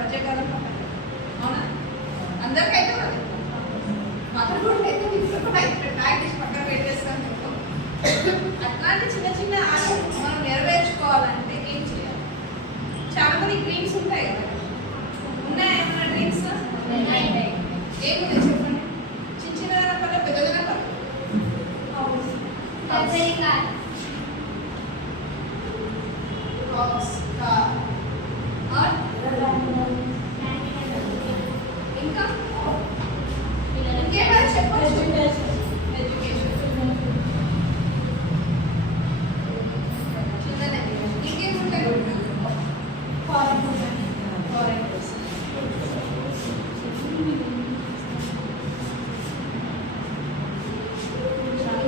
వచ్చేకాలం అవునా అందరికైతే మదర్ కూడా అయితే ప్రాక్టీస్ పక్కన పెట్టేస్తాను. అట్లాంటి చిన్న చిన్న ఆశలు మనం నెరవేర్చుకోవాలంటే ఏం చేయాలి? చాలా మంది డ్రీమ్స్ ఉంటాయి కదా, ఉన్నాయా ఏమన్నా డ్రీమ్స్? ఏముంది చెప్పండి. చిన్న చిన్న పనులు పెద్దదైన పనులు ఇంకా ఇంకేమైనా చెప్పచ్చు. ఎడ్యుకేషన్ చిన్నది. ఇంకేముంటాయి?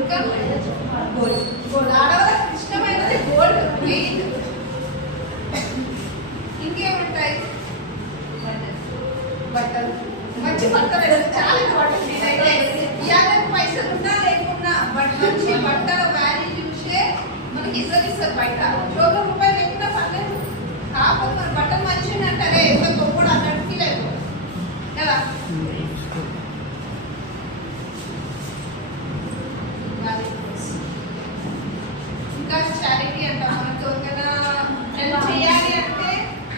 ఇంకా గోల్డ్. ఆడవాళ్ళకి ఇష్టమైనది గోల్డ్ మెయిన్. ఇంకేముంటాయి? బట్టలు. మంచి బట్టలు వేస్తే చాలా ఇంపార్టెంట్. నేనైతే ఇవాళ పైసలు ఉన్నా లేకున్నా మంచి బట్టల వాల్యూ చూసే మనకి ఇస్తారు బయట. చోట్ల రూపాయలు లేకుండా పర్లేదు, కాకపోతే మన బట్టలు మంచిగా అంటారే ఎంత గొప్పడు అన్నట్టుకి లేదు కదా. ఇంకా చారిటీ అంట. మనకి ఎవరికైనా హెల్ప్ చేయాలి అంటే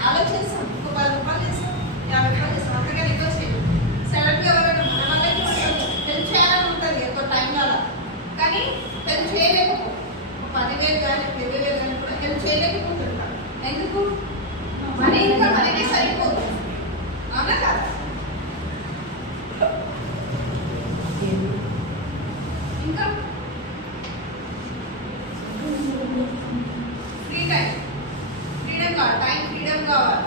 ఆలోచిస్తాం. ఒక 10 రూపాయలు చేస్తాం, 50 రూపాయలు చేస్తాం, అంతగా ఎక్కువ చేయాలి. సడన్గా ఎవరైనా మన వాళ్ళకి హెల్ప్ చేయాలని ఉంటుంది ఎక్కువ టైంలో, కానీ హెల్ప్ చేయలేకపోతే 10,000 కానీ 20,000 కానీ కూడా హెల్ప్ చేయలేకపోతుంటాం. ఎందుకు? మనీ ఇంకా మనకే సరిపోతుంది. అవునా కదా? ఇంకా ఫ్రీడమ్ కావాలి. టైం ఫ్రీడమ్ కావాలి.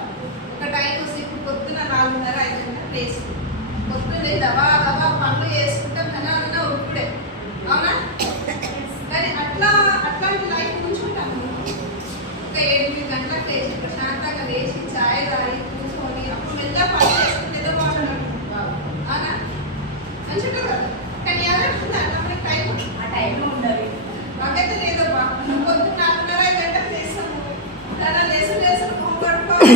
ఒక టైం వస్తే ఇప్పుడు పొద్దున 4:30 5 గంటల ప్లేస్ పొద్దున్న దవా దవా పనులు చేసుకుంటాం అన్నా ఉప్పుడే. అవునా? కానీ అట్లాంటి లైఫ్ ఉంచుకుంటాము. ఒక 7 గంటలకు లేచి ప్రశాంతంగా లేచి ఛాయ్ తాగి కూర్చొని అప్పుడు మెల్లగా పని చేసుకుంటే ఏదో బాగుంటాడు. అవునా? మంచిగా కదా. కానీ ఎవరు మనకి టైం ఆ టైంలో ఉండాలి. మాకైతే లేదబ్బా, పొద్దున్న 4:30 5 గంటలకు లేస్తాము. అలా లేసు మొహం కడుక్కోవాలి.